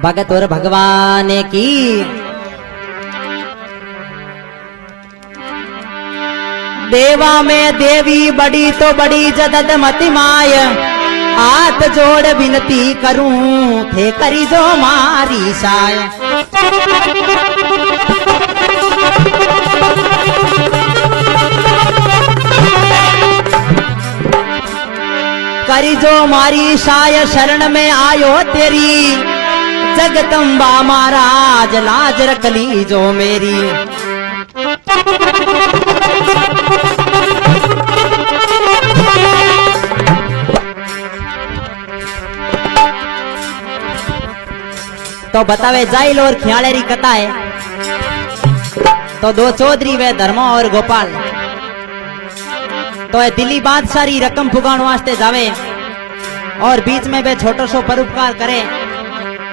भगत और भगवान की देवा में देवी बड़ी तो बड़ी जदद मति माय हाथ जोड़ विनती करूं थे करी जो मारी साय। करी जो मारी साय शरण में आयो तेरी जगदम्बा महाराज लाज रख ली जो मेरी। तो बतावे जाइल और खियालेरी कथा है। तो दो चौधरी वे धर्मा और गोपाल तो दिल्ली बादशाह री रकम फुगाण वास्ते जावे और बीच में वे छोटो सो परोपकार करे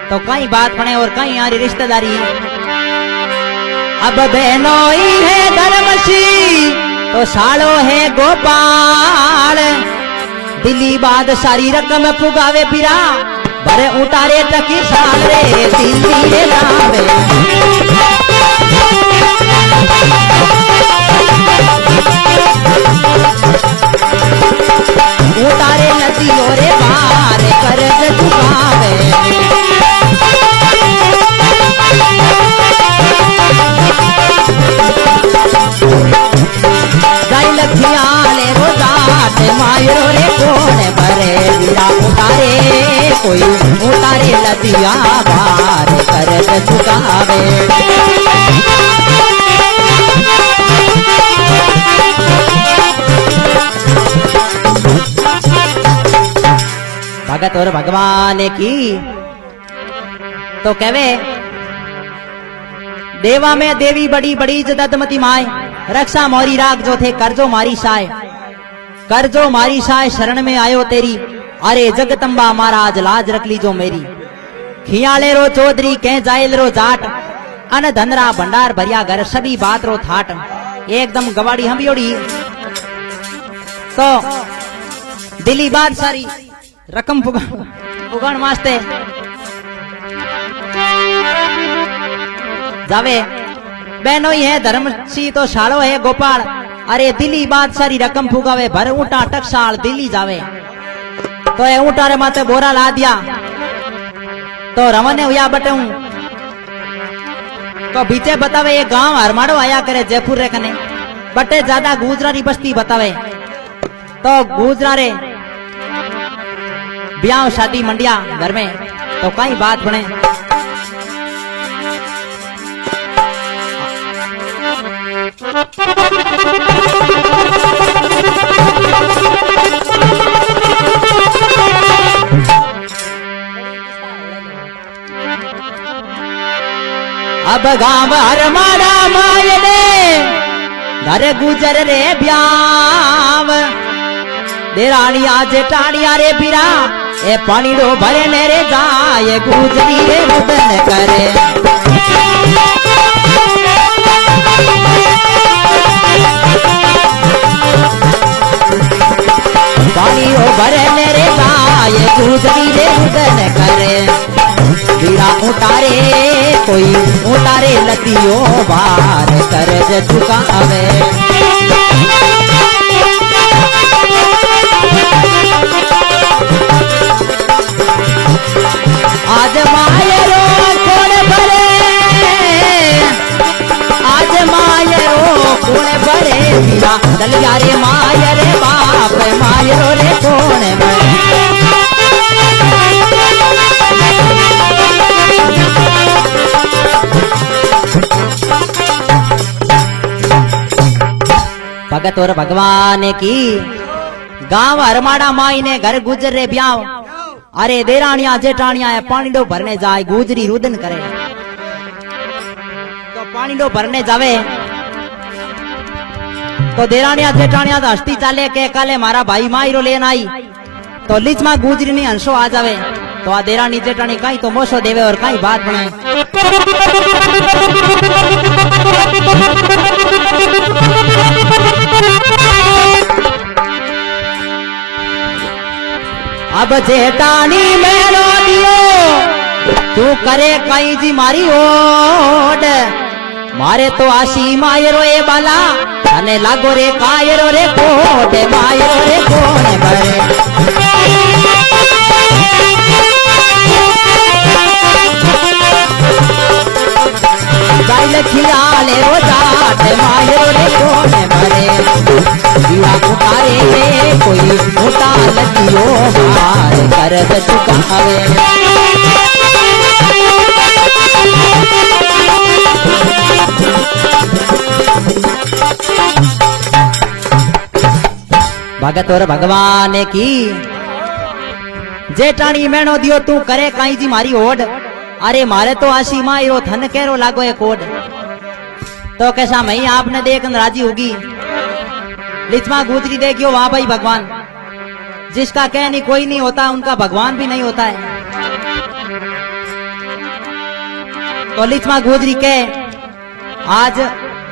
तो कई बात बने और कई यारी रिश्तेदारी। अब बहनोई है धर्मसी तो सालो है गोपाल दिल्ली बादशाह री रकम फुगावे पिरा भरे उतारे टकी सारे दिल्ली रे लावे। उतारे नदियों रे पार कर्ज चुकावे। जाई लखियाले रोजात मायरो रे कोण भरे दिया उतारे कोई उतारे नदिया पार कर्ज चुकावे। भगत और भगवान की तो कहवे देवा में देवी बड़ी बड़ी जददमती माय रक्षा मोरी राग जो थे करजो मारी साय शरण में आयो तेरी अरे जगदम्बा महाराज लाज रख ली जो मेरी। खियाले रो चौधरी कह जाइल रो जाट अन धनरा भंडार भरिया घर सभी बात रो थाट एकदम गवाड़ी हम योड़ी। तो दिल्ली बादशाह रकम फुगाण वास्ते जावे बहनों ही है धर्मसी तो शालो है गोपाल अरे दिल्ली बादशाह रकम फुगावे भर ऊंटा टकसाल दिल्ली जावे। तो ये ऊंटा रे माथे बोरा ला दिया तो रवने हुआ बटे तो बीचे बतावे ये गांव हरमाड़ो आया करे जयपुर रे कने बटे ज्यादा गुजरारी बस्ती बतावे। तो गुजरा रे ब्याह शादी मंडिया घर में तो कई बात बने। अब गांव हरमाड़ा मायने घर गुजर रे ब्याव देरानिया जेठानिया रे बिरा ए पानी रो भरे नेरे जाए गुजरी रे रुदन करे। पानी रो भरे नेरे जाए गुजरी रे रुदन करे। बिरा उतारे कोई उतारे लतियो बार कर्ज चुकावे। आज मायरो कौन भरे आज मायरो कौन भरे बिना दलिया रे मायर बाप मायरो रे कौन भरे। भगत और भगवान की गांव हरमाड़ा माई ने घर गुजर रे ब्याव अरे देरानिया जेठानिया है पानी डो भरने जाए गुजरी रुदन करे। तो पानी डो भरने जावे तो देरानिया जेठानिया तो हस्ती चाले के काले मारा भाई माई रो लेन आई तो लीच में गुजरी नहीं हंसो आ जावे। तो आ देरानी जेठानी कहीं तो मोशो देवे और कहीं बात बने। अब जेठानी मेरो दियो तू करे कई जी मारी ओड मारे तो आशी मायरो ए बाला अने लागो रे कायरो रे कोड मायरो रे कोण भरे गाइल खियाले रो जाट मायरो रे कोण भरे दिया उतारे कोई मोटा लगियो हार कर चुकावे भगत और भगवान की जेठाणी मेणो दियो तू करे काई जी मारी ओड अरे मारे तो आशी मायरो थन केरो लागो है कोड तो कैसा मई आपने देखन राजी होगी लिचमा गुजरी देखियो वाह भाई भगवान जिसका कहनी कोई नहीं होता उनका भगवान भी नहीं होता है। तो लिचमा गुजरी के आज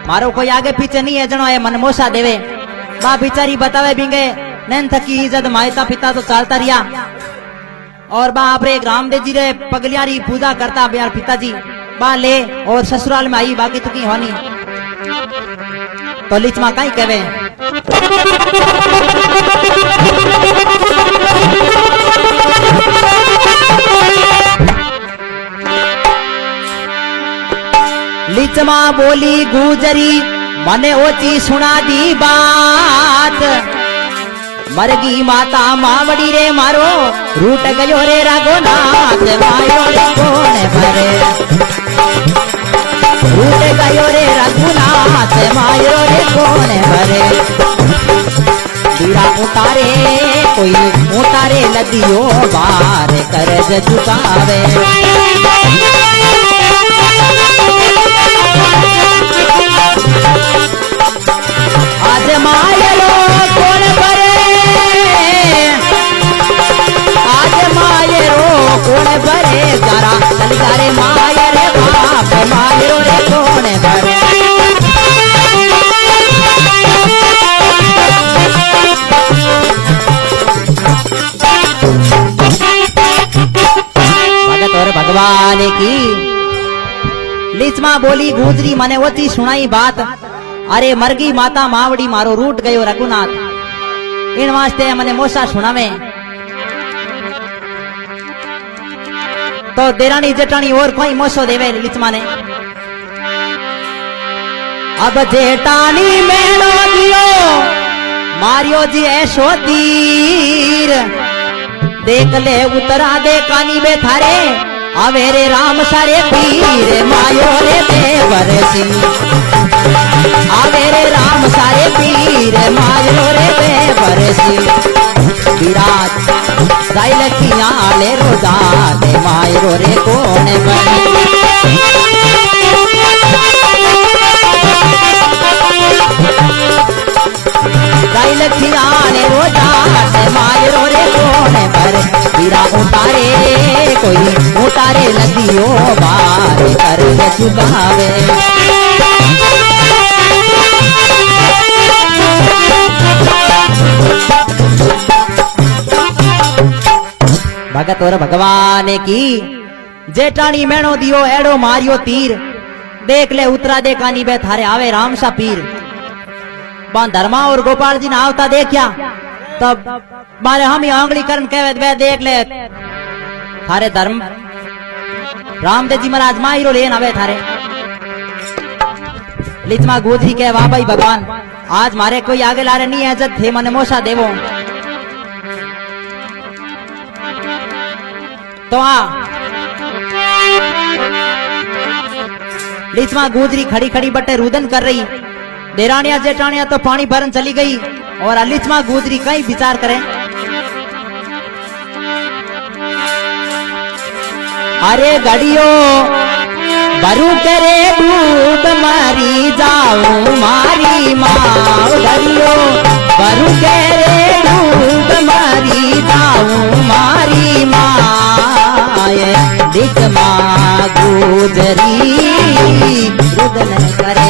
मारो कोई आगे पीछे नहीं है जनो है मनमोसा देवे बा बिचारी बतावे बिंगे नैन थकी इज्जत माता पिता तो चालता रिया और बा आपरे रामदेव जी रे पगलियारी पूजा करता बिहार पिताजी बा ले और ससुराल में आई बाकी तुकी होनी तो लिचमा कहीं कहवे लिचमा बोली गुजरी मने ओची सुना दी बात मरगी माता मावड़ी रे मारो रूट गयो रे रघुनाथ मायो रे कोण भरे रूट गयो रे रघुनाथ मायो रे कोण भरे दीरा उतारे कोई उतारे लगियो बार कर्ज चुकावे आज मायरो कोण भरे आज मायरो कोण भरे जरा चल जा रे माय रे बाप मायरो रे कोण भरे भगत और भगवान की लिचमा बोली गुजरी मने ओती सुनाई बात अरे मरगी माता मावड़ी मारो रूट गयो रघुनाथ इन वास्ते मने मोसा सुनावे तो देरानी जेठानी और कोई मोसो देवे लिचमा ने अब जेठानी मेणो दियो मारियो जी ऐसो तीर देख ले उतरा दे कानी बे थारे आवे रे राम सारे पीर मायो रे देवर सिंह आवे रे राम सारे पीर मायो रे देवर सिंह विराट जाय लखिया ले रोजा दे मायो रे कोण बने जाय लखिया ले रोजा दे मायो रे कोण बने वीरा उतारे कोई उतारे लगियो बार कर चुकावे भगत और भगवान की जेठानी मेणो दियो एड़ो मारियो तीर देख ले उतरा दे कानी बे थारे आवे राम सा पीर बान धर्मा और गोपाल जी ने आवता देखा तब मारे हम ही आंगली करन कहवे वे देख ले थारे धर्म रामदेव जी महाराज माहिरो लेन आवे थारे लिचमा गुजरी के वाह भाई भगवान आज मारे कोई आगे लारे नहीं है जब थे मने मोसा देवो तो लिचमा गुजरी खड़ी खड़ी बटे रुदन कर रही देरानिया जेठानिया तो पानी भरन चली गई और लिचमा गुजरी कई विचार करे अरे गड़ियो बरू करे डूब मारी जाऊं मारी माँ गड़ियो बरू करे डूब मारी जाऊं मारी माँ दिख माँ गुजरी रुदन करे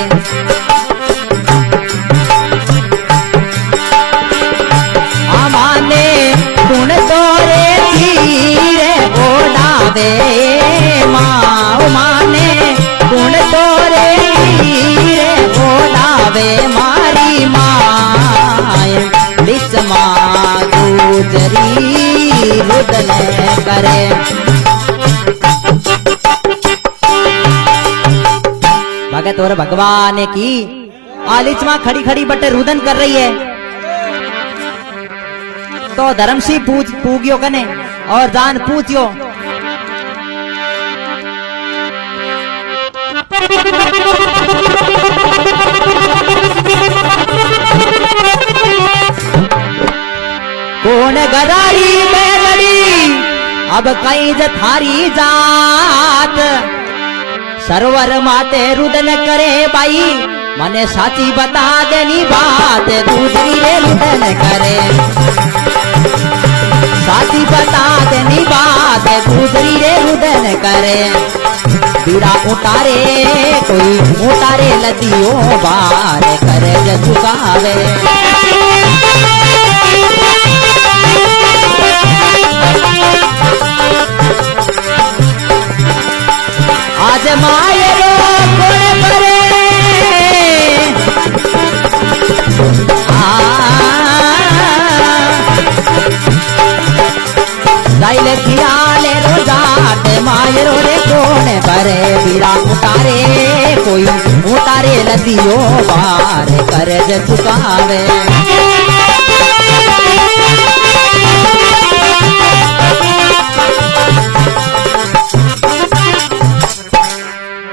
भगत और भगवान की आलिच मां खड़ी खड़ी बटे रुदन कर रही है। तो धर्मसी पूगियो कने और जान पूछियो कौन गदारी बैलड़ी अब कई थारी जात सरवर माते रुदन करे बाई मने साची बता देनी बात दूसरी रे रुदन करे साची बता देनी बात दूसरी रे रुदन करे बीरा उतारे कोई उतारे लदियो बार करे ज चुकावे आज मायरो कोण करे जाइल खियाले रो जात मायरो रे कोण करे बीरा उतारे कोई उतारे लदियो बार करे ज चुकावे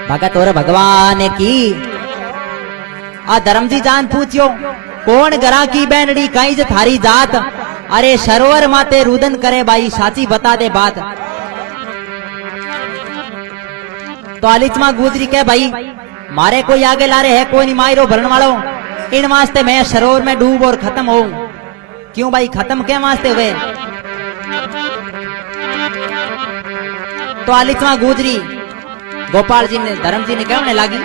भगत और भगवान की आ धर्म जी जान पूछियो कौन गरा की बैनड़ी कई ज थारी जात अरे सरोवर माते रुदन करे बाई साची बता दे बात। तो आलिचमा गुजरी के भाई मारे कोई आगे ला रहे है कोई नहीं मायरो भरण वालों इन वास्ते मैं सरोवर में डूब और खत्म हो क्यों भाई खत्म क्या वास्ते हुए। तो आलिचमा गुजरी गोपाल जी ने धर्म जी ने कहने लगी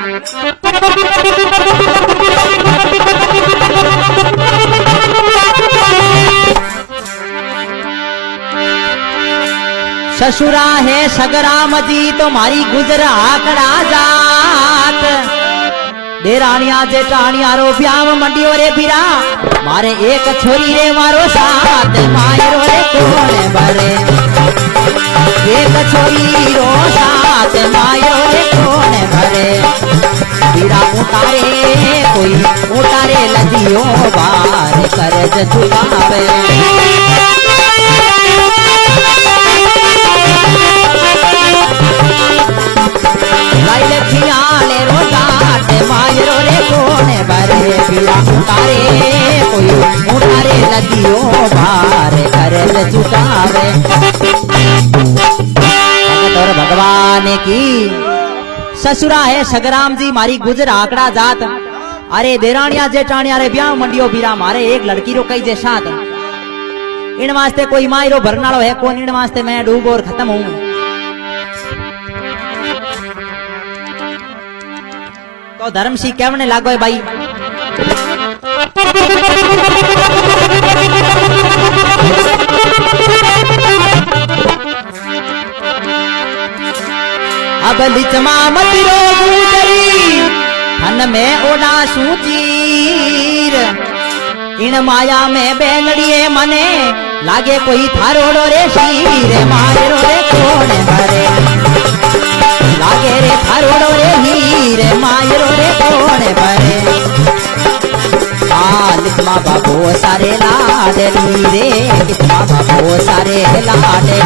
ससुरा है सगराम जी तो मारी गुजर आकड़ा जात देरानिया जेठानिया रो ब्याह मंडियो रे बिरा मारे एक छोरी रे मारो साथ मायरो रे कोने भरे एक छोरी रो साथ मायो रे कोने भरे बीरा उतारे कोई उतारे लदियो बार कर्ज चुकावे लाइले खियाले रो जात मायरो रे कोने भरे बीरा उतारे कोई उतारे लदियो बार कर्ज चुकावे और भगवान की ससुरा है सगराम जी मारी गुजर आकड़ा जात अरे देरानिया जेठानिया रे ब्याह मंडियो बीरा मारे एक लड़की रो कई जे साथ इन वास्ते कोई मायरो भरनालो है कौन इन वास्ते मैं डूब और खत्म हूं। तो धर्मसी कहने लागो है भाई अब लिचमा मत रो गुजरी हन में ओडा सूचीर इन माया में बेनड़िए मने लागे कोई थारोड़ो रे शीर मारो रे कोने भरे लागे रे थारोड़ो रे हीर मारो रे कोने भरे लिचमा बाबो सारे लाडे रे लिचमा बाबो सारे लाडे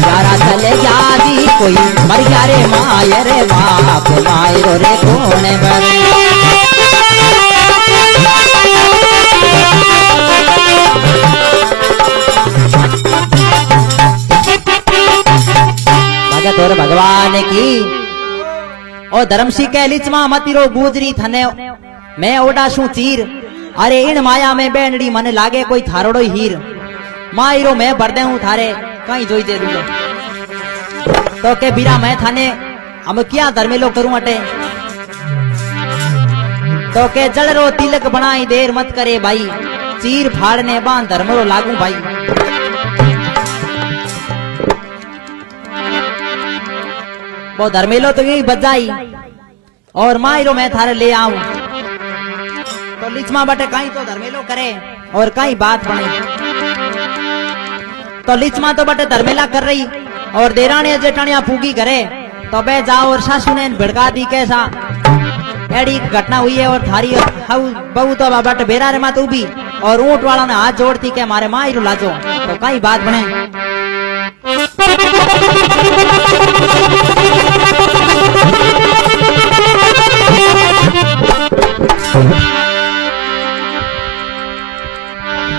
यारा चले यादी कोई मर गया रे माय रे बाप मायरो रे कोने भरे भगत और भगवान की ओ धर्मसी के लिचमा मतिरो गुजरी थने मैं ओडा शू चीर अरे इन माया में बेनड़ी मने लागे कोई थारोड़ो हीर मायरो मैं भरदे हूं थारे कहीं जोई दे दूंगा तो के बीरा मैं थाने हम क्या धर्मेलो करूं अटे तो के जलरो तिलक बनाई देर मत करे भाई चीर फाड़ने बांध धर्मरो लागू भाई। वो धर्मेलो तो यही बजाई और मायरो मैं थारे ले आऊं तो लिचमा बटे कहीं तो धर्मेलो करे और कहीं बात बने तो लिचमा तो बटे धर्मेला कर रही और देरानिया जेठानिया पूगी करे तो बे जाओ और सासू ने भिड़का दी कैसा एड़ी घटना हुई है और थारी बहू तो बट बेरा रे मात उभी और ऊंट वाला ने हाथ जोड़ती के मारे माँ ही लाजो तो कई बात बने।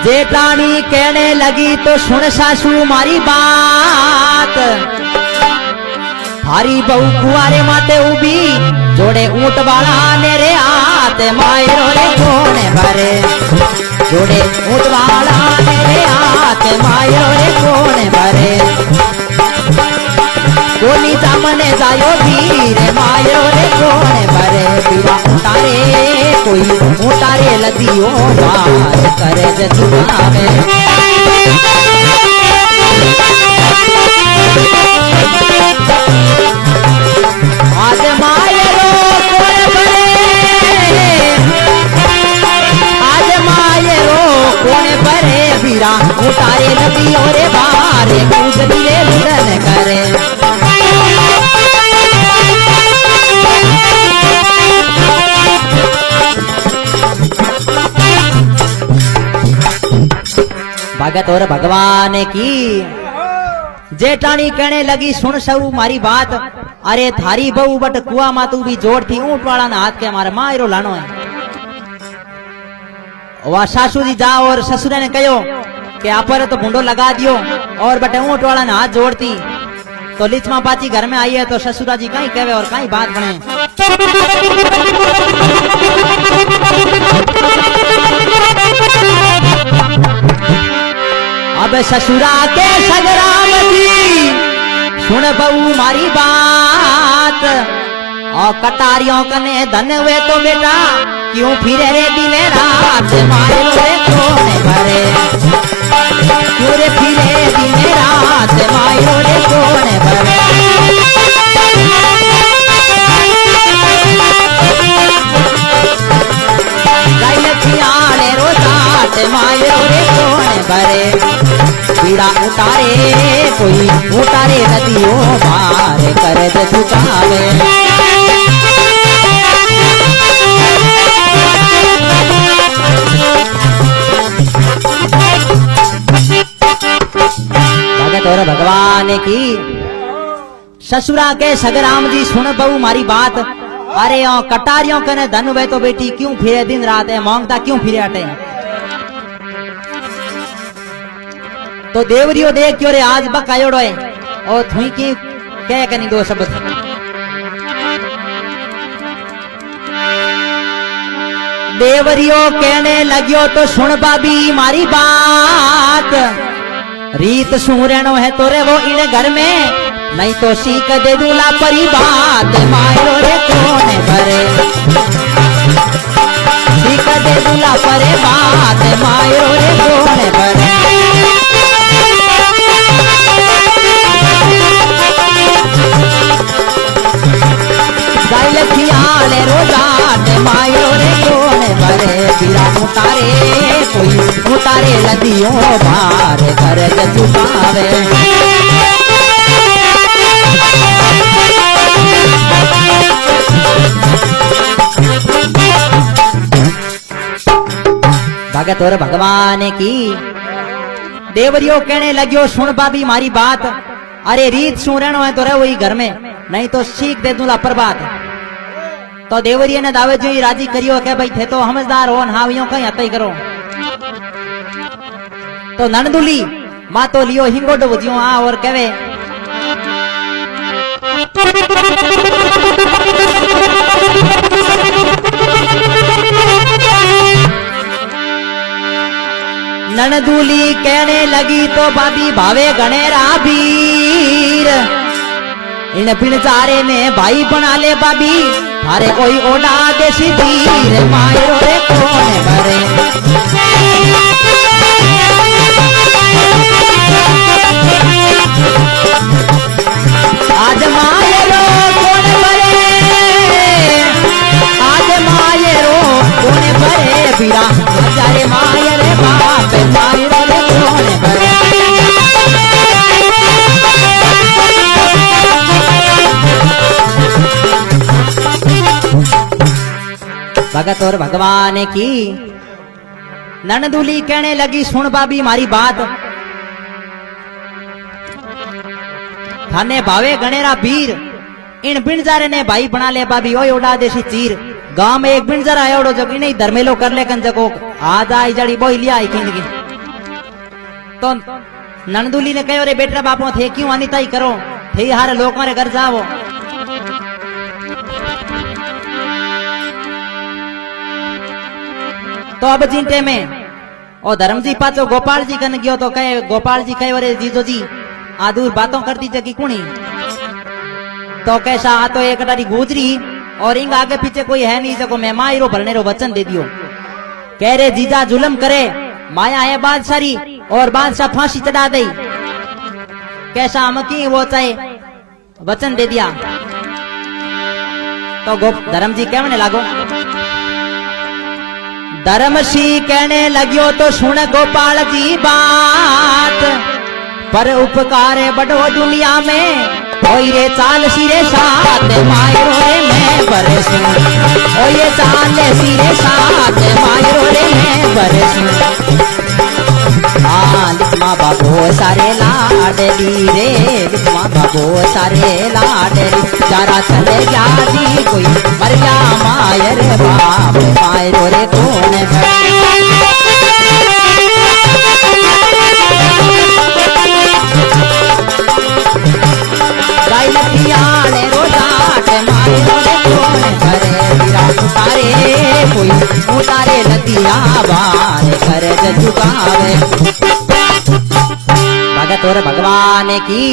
जेठानी कहने लगी तो सुन सासू मारी बात, थारी बहू कुआरे माते उभी जोड़े ऊंट वाला ने रे हाथ मायरो रे कोने भरे, जोड़े ऊंट वाला ने रे हाथ मायरो रे कोने भरे, कोनी सामने जायो धीरे मायरो रे कोने भरे, पीवा उतारे कोई उतारे लदियो बात करे जे चुनावे। आज मायरो कोने भरे, आज मायरो कोने भरे, पीरा उतारे लदियो रे बारे कूद दिले लुरन करे। भगत और भगवान की जेठानी कहने लगी सुन सऊ मारी बात, अरे थारी बहू बट कुआ मातू भी जोड़ थी ऊंट वाला ना हाथ के हमारे मायरो लानो है। वह सासू जी जा और ससुर ने कहो कि आप तो भूडो लगा दियो और बटे ऊंट वाला ने हाथ जोड़ती तो लिचमा पाची घर में आई है तो ससुरा जी कहीं कहे और कहीं बात बने। अब ससुरा के सगराम जी सुन बहू मारी बात, और कटारियों कने धन हुए तो बेटा क्यों फिरे रे दिने रात मारे रे कोने भरे, क्यों रे फिरे दिने रात मारे रे कोने भरे। गायलखियाले रोजात मारे रे कोने भरे, पीड़ा उतारे कोई उतारे नदियों पार करे दे झुकावे। भगत और भगवान की ससुरा के सगराम जी सुन बहू मारी बात, अरे कटारियों कने धन वे तो बेटी क्यों फिरे दिन रात है मांगता क्यों फिरे हटे। तो देवरियो देख क्यों रे आज बक आयोड़ो है और थुई की कह कनी दो शब्द। देवरियो कहने लगियो तो सुन बाबी मारी बात, रीत सुरेनो है तो रे वो इन घर में नहीं तो सीख दे दूला परी बात मायरो रे कोने भरे, सीख दे दूला परे बात मायरो रे कोने भरे। गायलखियाले रोजात मायरो रे कोने भरे, पीरा उतारे कोई उतारे लदियों बार करे जे चुकावे। भगत और भगवान की देवरियो कहने लगियो सुन बाबी मारी बात, अरे रीत सुन है तो रहे वही घर में नहीं तो सीख दे दूला पर बात। तो देवरिया ने दावे जो राजी करियो के भाई थे तो समझदार हो हावियों कहीं हता ही करो। तो नंदुली माँ तो लियो हिंगो डुबजियो आ और कहे ननदूली कहने लगी तो बाबी भावे गणेरा बीर, इन पिण चारे में भाई बना ले बाबी, थारे कोई ओडा देसी धीर मायरो रे कोने भरे। आज मायरो कोने भरे, आज मायरो कोने भरे, बीरा हजारे मायरे बाप मायरो रे कोने भरे। भगत और भगवान की ननदुली कहने लगी सुन भाभी मारी बात, थाने भावे गणेरा वीर इन बिनजारे ने भाई बना ले भाभी ओए उड़ा देसी चीर। गांव में एक बिनजार आयोड़ो जग इन्हें धर्मेलो कर ले कन जगो आज आई जड़ी बोई लिया आई जिंदगी। तो ननदुली ने कहो रे बेटा बापो थे क्यों अनिताई करो थे हारे लोगों रे घर जाओ। तो अब चिंते में और धर्मजी पाचो गोपाल जी कन गयो तो कहे गोपाल जी कहे रे जीजो जी आदूर बातों करती जगी कुणी। तो कैसा आ तो एक डारी गुजरी और इंग आगे पीछे कोई है नहीं जको मैं मायरो भरने रो वचन दे दियो। कह रे जीजा जुलम करे माया है बादशाही और बादशाह फांसी चढ़ा दे। कैसा हम की वो चाहे वचन दे दिया। तो धर्म जी कहने लागो धर्मसी कहने लगियो तो सुन गोपाल जी बात, पर उपकार बड़ो दुनिया में कोई रे चाल सिरे साथ मायरो रे मैं बरसू ओ ये चाल सिरे साथ मायरो रे मैं बरसू। लिखमा बाबो सारे लाडली रे लिखमा बाबो सारे लाडली जरा चले गया जी कोई मरिया मायर बाप मायरो रे कौन है। कोई उतारे लतिया बार कर झुकावे। भगत और भगवान की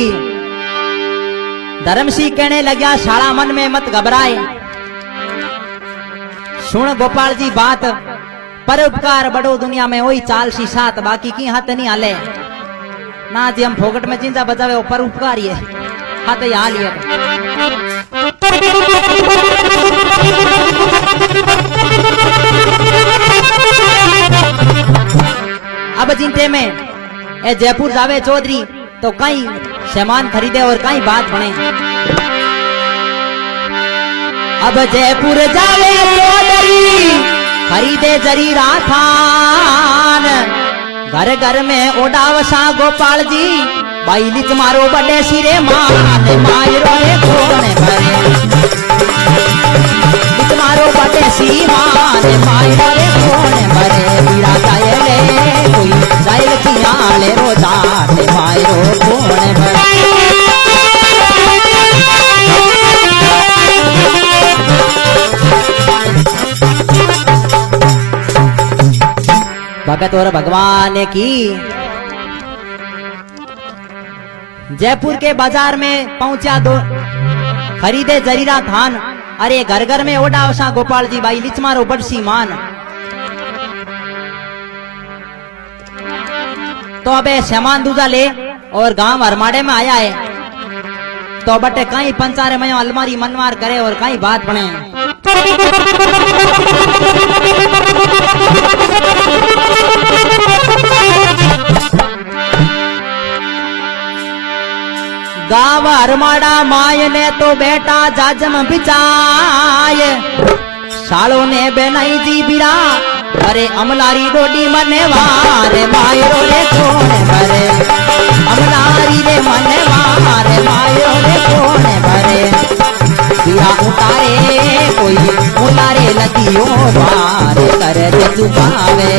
धर्मसी कहने लगा शाला मन में मत घबराए सुन गोपाल जी बात, पर उपकार बड़ो दुनिया में वही चाल सी सात बाकी की हाथ नहीं हाले ना जी हम फोकट में चिंता बजावे वो पर उपकार ही है हाथ ही हाल ही। अब चिंते में ए जयपुर जावे चौधरी तो कहीं सामान खरीदे और कहीं बात बने। अब जयपुर जावे चौधरी खरीदे जरीरा थान, घर घर में ओडावसा गोपाल जी बाईली तुम्हारो बड़े सिरे मान मायरो रे कौन भरे तुम्हारो बड़े सी मान मायरो रे कौन भरे। बीरा जायले कोई जायल कियाले रोजात मायरो कौन भरे। भगत और भगवान की जयपुर के बाजार में पहुंचा दो खरीदे जरीरा थान, अरे घर घर में ओडावसा गोपाल जी बाई लिच मारो बड़सी मान। तो अबे सामान दूजा ले और गांव हरमाड़े में आया है तो बटे कहीं पंचारे में अलमारी मनवार करे और कहीं बात बने। गाँव हरमाड़ा माय ने तो बेटा जाजम बिचाय सालों ने बेनाई जी बिरा, अरे अमलारी डोडी मने वारे मायरो रे कौन भरे अमलारी रे मने वारे मायरो रे कौन भरे। बिरा उतारे कोई उतारे लगियो बार कर दे चुकावे।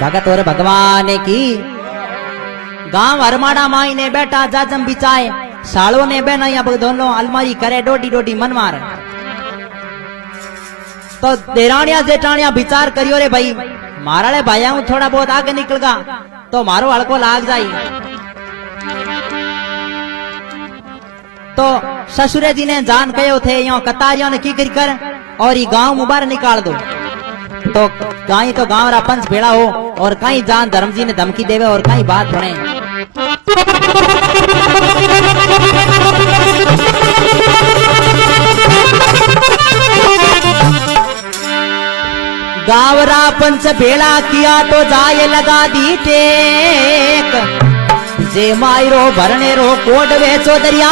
भगत और भगवान की गांव हरमाड़ा माई ने बेटा जाजम बिचाए सालों ने बहना अब दोनों अलमारी करे डोडी डोडी मनमार। तो देरानिया जेठानिया विचार करियो रे भाई मारा ले भाया हूं थोड़ा बहुत आगे निकल गा तो मारो हड़को लाग जाई। तो ससुरे जी ने जान कहो थे यो कतारियों ने की कर और ये गांव मुबार निकाल दो। तो कहीं तो गांव रा पंच भेड़ा हो और कहीं जान धर्म जी ने धमकी देवे और कहीं बात बने। गावरा पंच भेड़ा किया तो जाए लगा दी टेक, जे मायरो भरने रो कोट वेचो दरिया,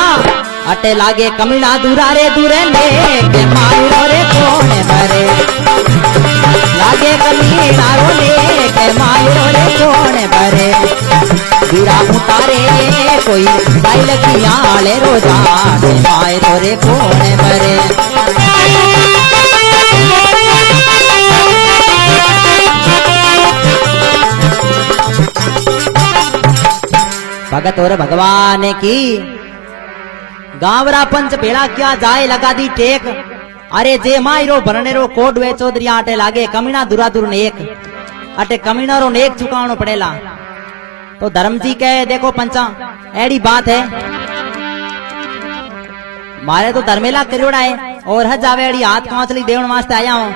अटे लागे कमीना दूरा रे दूरे ले, के मायरो रे कौन भरे, लागे कमीना रो ले, के मायरो रे कौन भरे, बीरा उतारे कोई साइल की आले रोजा, के मायरो रे कौन भरे। भगत और भगवान की गावरा पंच भेड़ा क्या जाए लगा दी टेक, अरे जे मायरो भरने रो कोड वे चौधरी आटे लागे कमीना दुरादुर नेक, अटे कमीना रो नेक चुकावनो पड़ेला। तो धर्म जी कहे देखो पंचा एड़ी बात है, मारे तो धर्मेला करियोड़ा है और हज आवे एड़ी हाथ कांचली देवण वास्ते आया हूं,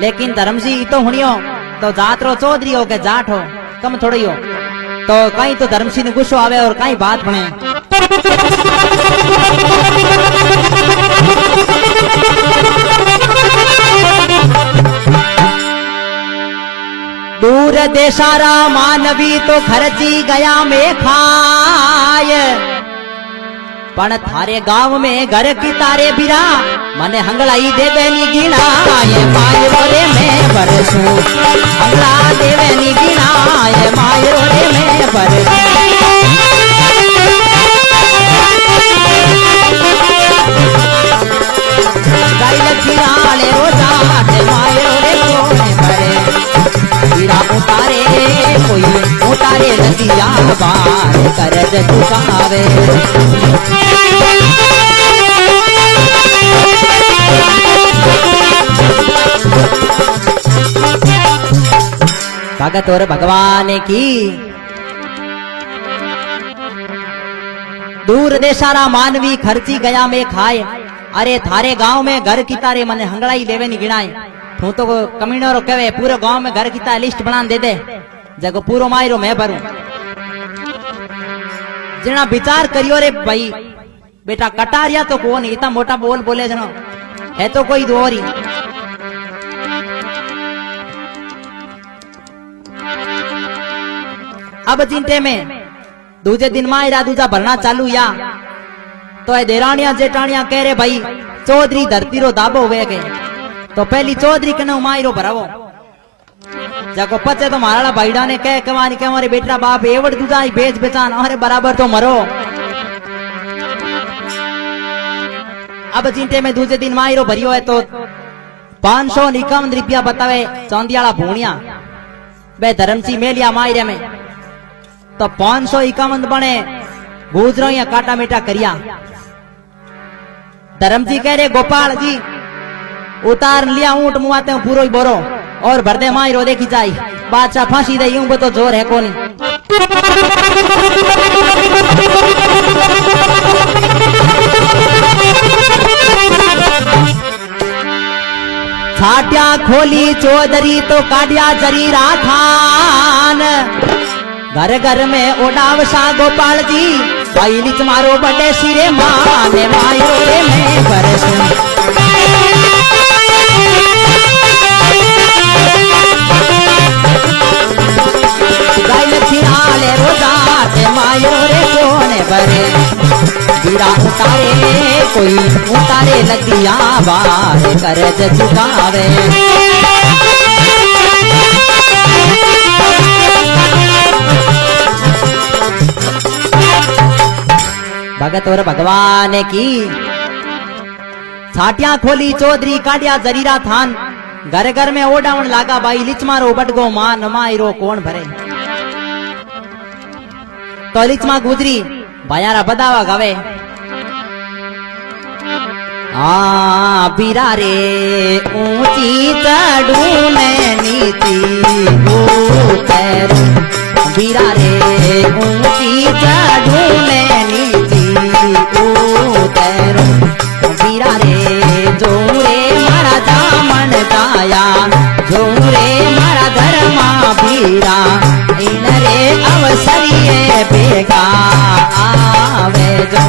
लेकिन धर्म जी तो हुनियो तो जात रो चौधरी हो के जाट हो कम थोड़ी हो, तो कहीं तो धर्मसिंह ने गुस्सो आवे और कहीं बात बने। दूर देशारा मानवी तो खर्ची गया में खाए, पण थारे गांव में घर की तारे बिरा मने हंगलाई देवे नी गिना, ये मायरो रे मैं बरसू हंगला देवे नी गिना, ये मायरो रे मैं बरसू। गाई लखीराले रोजा ते मायरो रे कोने भरे, हीरा उतारे कोई उतारे नदिया बार करज चुकावे। भगत और भगवान की दूर देशारा मानवी खर्ची गया में खाए, अरे थारे गांव में घर की तारे मने हंगड़ाई देवे नी गिनाए, तू तो कमीनो रो कहे पूरे गांव में घर की तारे लिस्ट बना दे दे, जगो पूरो मायरो मैं भरूं। जना विचार करियो रे भाई बेटा कटारिया तो कौन इतना मोटा बोल बोले जनो है तो कोई दोरी। अब चिंते में दूजे दिन मायरा दूजा भरना चालू या तो ए देरानिया जेठानिया कह रहे भाई चौधरी धरती रो दाबो हुए गए, तो पहली चौधरी के नो मायरो भरावो, जाको पचे तो मारा भाईडा ने कह कमानी के हमारे बेटा बाप एवड़ दूजा बेच बेचान अरे बराबर तो मरो। अब चिंते में दूसरे दिन मायरो भरियो है तो 551 रुपया बतावे चौंदियाला भूणिया बे धर्मसी मेलिया मायरे में, तो 551 बने गुजरो या काटा मीटा करिया। धर्म जी कह रहे गोपाल जी उतार लिया ऊंट मुआते हूं पूरो ही बोरो और भर दे मायरो देखी जाई, बादशाह फांसी दे यूं तो जोर है कोनी। छाटिया खोली चौधरी तो काटिया जरीरा थान, घर घर में ओडावसा गोपाल जी भाई लिच मारो बड़े सिरे माने मायो रे मैं बरसू। मायो रे कोने बरे बीरा उतारे कोई उतारे लगिया बार करज चुकावे। भगत और भगवान की छाटिया खोली चौधरी काटिया जरीरा थान, घर घर में ओडावन लागा भाई लिच मारो बटगो मान मायरो कौन भरे। तो लिच मा गुजरी भायारा बदावा गावे बीरा रे ऊंची चढ़ू मैं नीति उतरूं, बीरा रे ऊंची चढ़ू मैं नीति उतरूं, बीरा रे जो रे मारा दामन दाया जो रे मारा धर्मा बीरा इन रे अवसरिये बेगा आवे जो।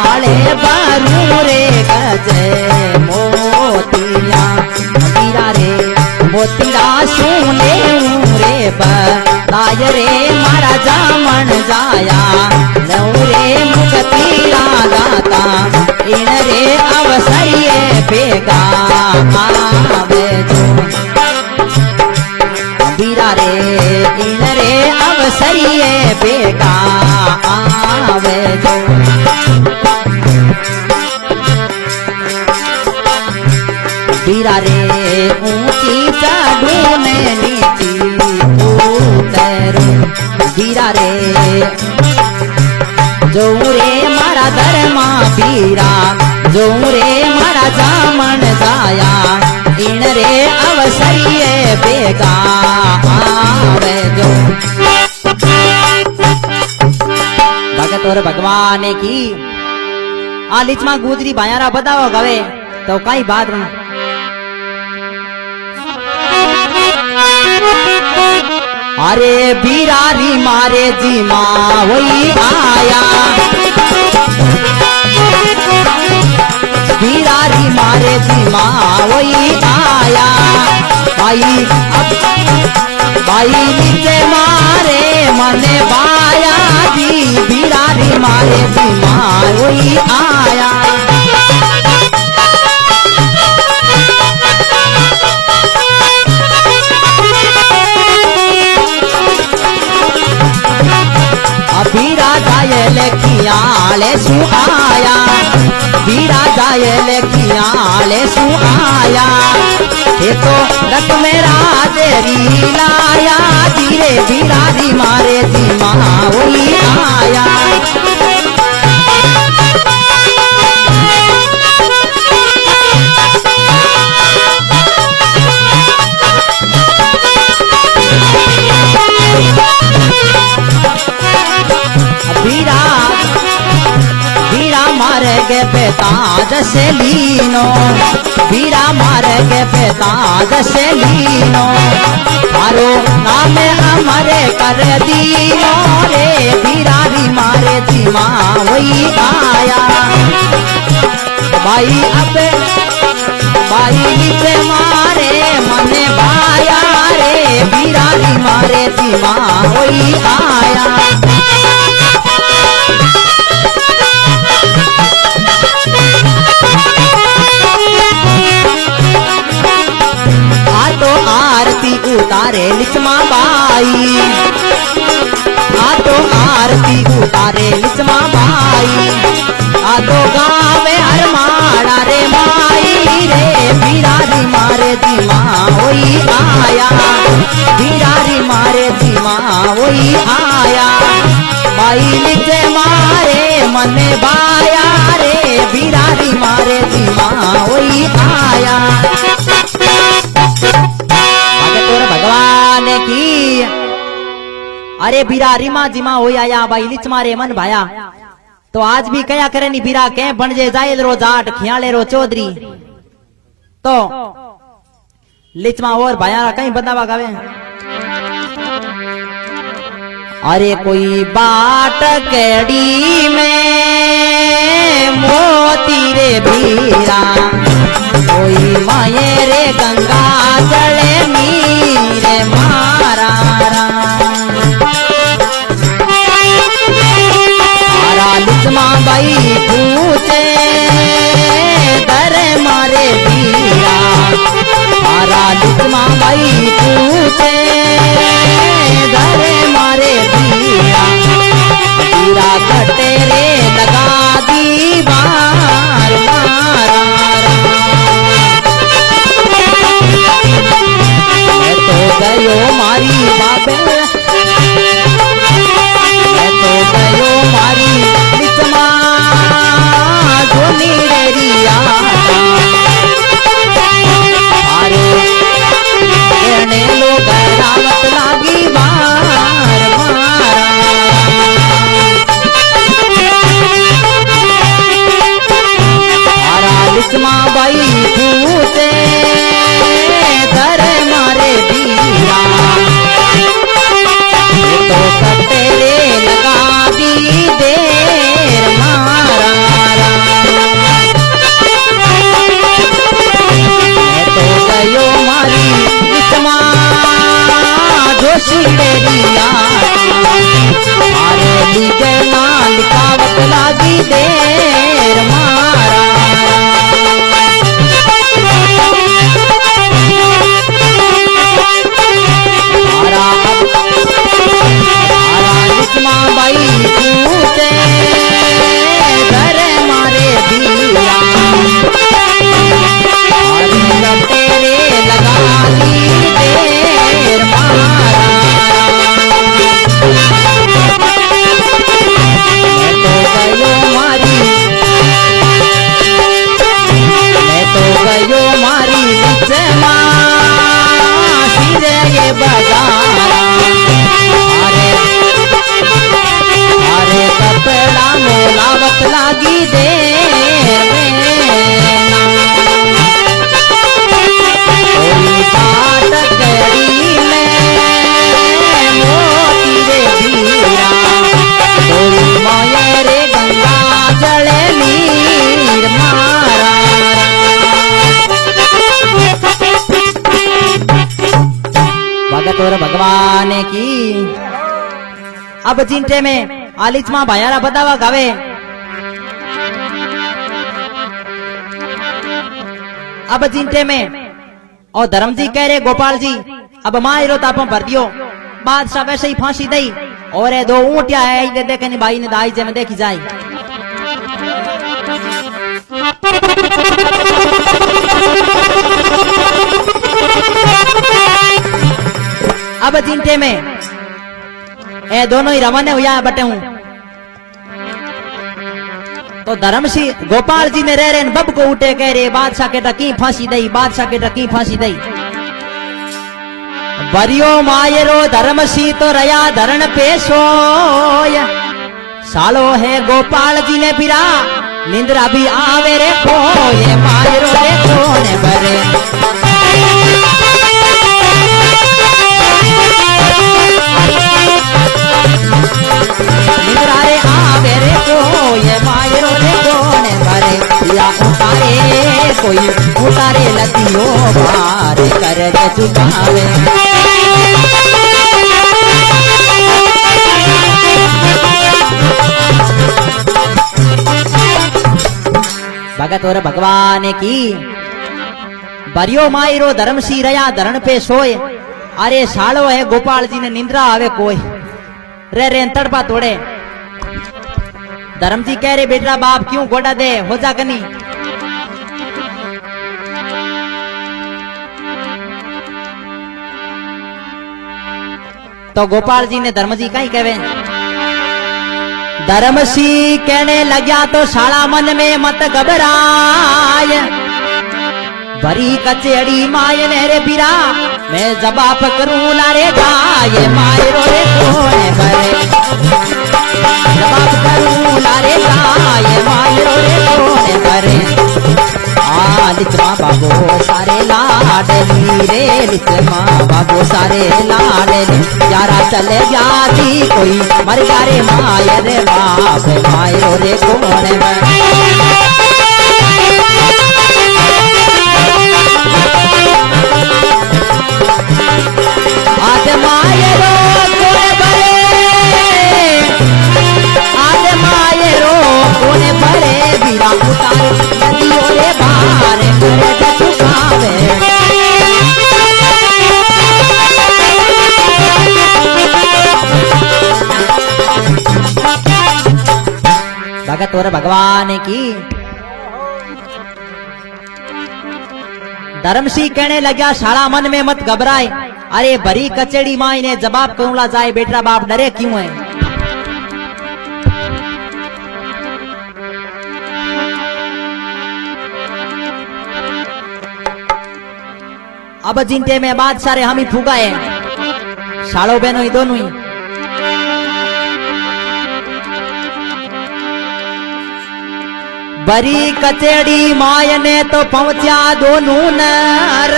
आले बारू रे गजे मोतिया हीरा रे मोतीरा सुने रे बताय रे मारा जामन जाया नौ रे मुक्तिरा दाता इन रे अवसरिये बेगा आवे जो हीरा रे इन रे अवसरिये बेगा आवे जो हीरा रे ऊंची चढ़ू ने नीची उतरू हीरा रे जो रे मारा धर्मा बीरा जो रे मारा जामन जाया इन रे अवसरिये बेगा आवे जो भगत और भगवान की आलिच में गुजरी बायारा बताओ गवे तो कई बात न अरे बिरारी मारे जी माँ वही आया बिरारी मारे जी माँ वही आया भाई नीचे मारे मने बाया जी बिरारी मारे जी माँ वही आया बीरा जाए लेखियाले सु आया बीरा जाए लेखियाले सु आया ये तो रत मेरा तेरी लाया धीरे बिरारी मारे जी माँ वही आया के पेताज से लीनो बीरा मारे के पेताज से लीनो थारो नाम हमारे कर दीनो रे बीरारी मारे जी माँ वही आया भाई अब भाई नीचे मारे मने बाया रे बीरारी मारे जी माँ वही आया उतारे लिचमा बाई आ तो आरती उतारे लिचमा बाई आ तो गावे हर माड़ा रे माई रे बिरारी मारे जी माँ वही आया बिरारी मारे जी माँ वही आया बाई नीचे मारे मने बाया रे बिरारी मारे जी माँ वही आया भगवान की अरे बिरारी माँ जी माँ हो आया भाई लिच मारे मन भाया तो आज भी कया करे नी बिरा के बन जे जाए रो जाट खियाले रो चौधरी तो लिच माँ और भाया कहीं बतावा गावे अरे कोई बाट केड़ी में मोती रे बीरा कोई माये रे गंगा जले मीरे मारा लिचमा बाई पूछे दरे मारे बीरा मारा लिचमा बाई पूछे दरे मारे बीरा बीरा कटे रे लगा दी बार मारा तो गयो मारी बाबे तो गयो मारी लिचमा धोनी रेरिया अरे कहने लोग रावत लागी मार मारा लिचमा बाई पूछे धरे मारे बीरा तो कटे रे लगा दी देर मारा भगवान की। अब चिंटे में आलिचमा भायारा बतावा गावे। अब चिंटे में और धर्म जी कह रहे गोपाल जी अब मारो ताप भर दियो। बादशाह वैसे ही फांसी दई और ये दो ऊँटिया है देखे नहीं भाई ने दाई जे में देखी जाए। अब चिंटे में ए दोनों ही रवाने हुआ बटे हूं तो धर्मसिंह गोपाल जी ने रह रहे बब को उठे कह रहे बादशाह के टकी फांसी दई, बादशाह के टकी फांसी दई। बरियो मायरो धर्मसिंह तो रया धरण पे सोय। सालो है गोपाल जी ने फिरा निंद्रा भी आवे रे खोए मायरो रे कोने बरे। निंद्रा रे आवे रे खोए मायरो रे कोने बरे। या उतारे कोई उतारे लतियो बार कर दे चुकावे। भगत और भगवान की। बरियो मायरो धर्मसिंह रया धरण पे सोए। अरे सालो है गोपाल जी ने निंद्रा आवे कोई रे तड़पा तोड़े। धर्म जी कह रहे बेटा बाप क्यों गोड़ा दे हो जा कनी। तो गोपाल जी ने धर्म जी कहीं कहवे। धर्मसिंह कहने लग्या तो शाला मन में मत घबराय। भरी कचेड़ी माय ने रे बिरा मैं जवाब करूं लारे गाय मायरो रे कोने भरे। जवाब करूं लारे गाय मायरो रे कोने भरे। लिचमा बाबो सारे लाडली रे लिचमा बाबो सारे लाडली। यारा चले जाती कोई मर जा रे माय रे बाप मायरो रे कोने भरे। आज मायरो कोने भरे, आज मायरो कोने भरे। बिरा उतारे नदियों रे बाहर करे चुकावे। भगत और भगवान की। धर्मसिंह कहने लगा शाला मन में मत घबराए। अरे भरी कचेड़ी माई ने जवाब करूंला जाए बेटा बाप डरे क्यों है। अब जिंटे में बात सारे हम ही फूका है शालो बहनों ही दोनों ही। बरी कचेड़ी माय ने तो पहुंचा दोनों नर।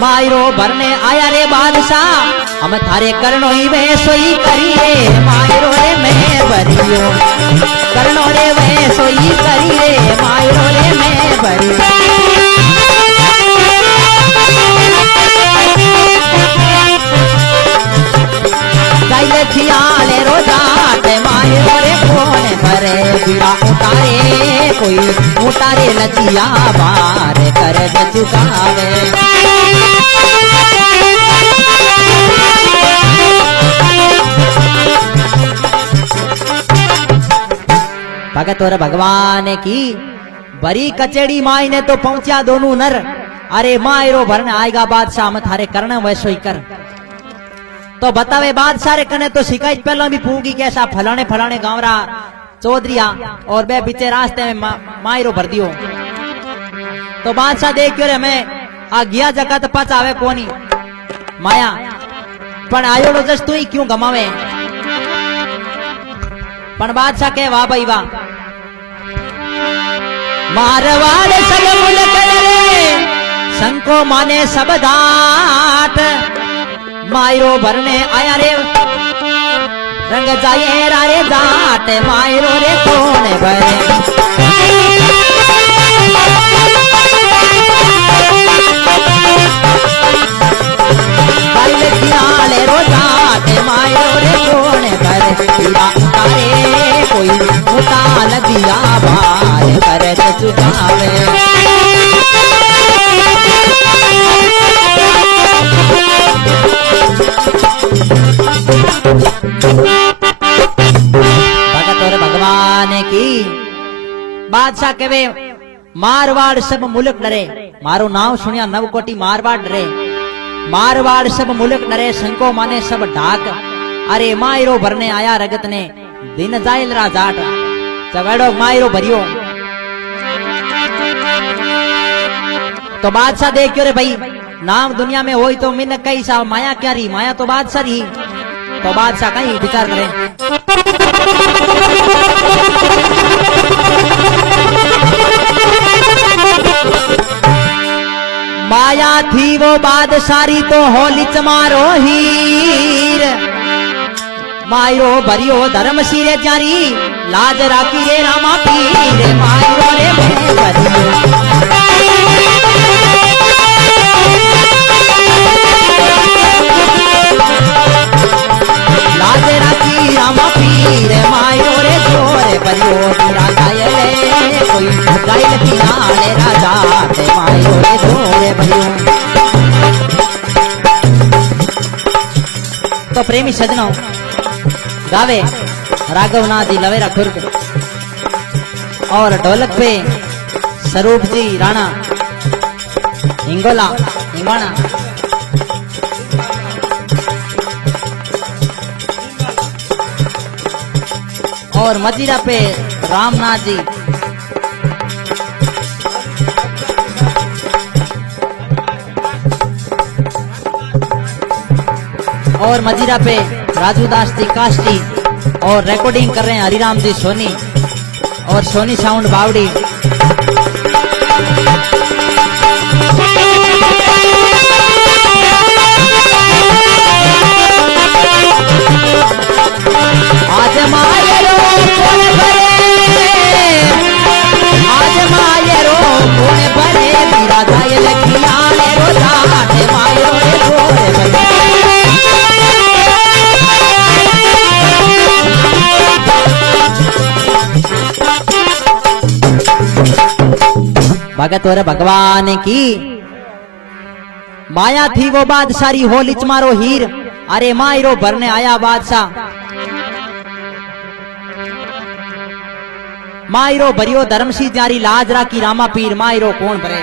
मायरो भरने आया रे बादशाह हम थारे करनो ही वैसो ही करिए। मायरो रे मैं भरियो करनो रे वैसो ही करिए। मायरो रे मैं भरियो। जाइले खियाले रोजाट मायरो रे कोने भरे। बिरा उतारे कोई उतारे लचिया बार कर दे चुकावे। भगत और भगवान की। बरी कचेड़ी माई ने तो पहुंचा दोनों नर। अरे मायरो भरने आएगा बादशाह मत थारे करना वैसो ही कर। तो बतावे बादशाह रे कने तो शिकायत पहला भी पूगी कैसा फलाने फलाने गांवरा चौधरिया और बे पीछे रास्ते में मायरो भर दियो। तो बादशाह देखियो रे मैं आ गया जगह तो पचावे कोनी माया पण आयो नो जस तू ही क्यों गमावे। पण बादशाह के वाह भाई वाह मारवाड़ सब मुल्क रे संको माने सब दाट। मायरो भरने आया रे रंग जाए रे दाट। मायरो रे कोने भरे। बाइल किया झुकावे। भगत और भगवान की बादशाह कहे मारवाड़ सब मुल्क डरे। मारो नाम सुनिया नवकोटी मारवाड़ डरे। मारवाड़ सब मुल्क डरे संको माने सब ढाक। अरे मायरो भरने आया रगत ने दिन जाइल रा जाट। चवेड़ो मायरो भरियो तो बादशाह देखियो रे भाई नाम दुनिया में होई तो मिन कई सा माया क्या रही। माया तो बादशाह रही। तो बादशाह कहीं विचार करे माया थी वो बादशाही तो होली चमारो हीर। मायरो भरियो धर्म सिरे जारी लाज राखी रे रामा पीर। मायरो रे मैं भरियो लाज राखी रामा पीर। मायरो रे जोरे भरियो पूरा गायले कोई गायल की नाले राजा ते मायरो रे जोरे भरियो। तो प्रेमी सजनों गावे राघवनाथ जी लवेरा खुर्द और ढोलक पे स्वरूप जी राणा हिंगोला हिंगाना और मजीरा पे रामनाथ जी और मजीरा पे राजू दास जी काष्टी और रिकॉर्डिंग कर रहे हैं हरिराम जी सोनी और सोनी साउंड बावड़ी। आज मायरो कौन भरे आज मायरो कौन भरे मेरा गायल खियाले रोजा मायरो रे गोरे भरे। भगत और भगवान की माया थी वो बादशाही हो लिच मारो हीर। अरे मायरो भरने आया बादशाह मायरो भरियो धर्मसी जारी लाज राखी रामा पीर। मायरो कौन भरे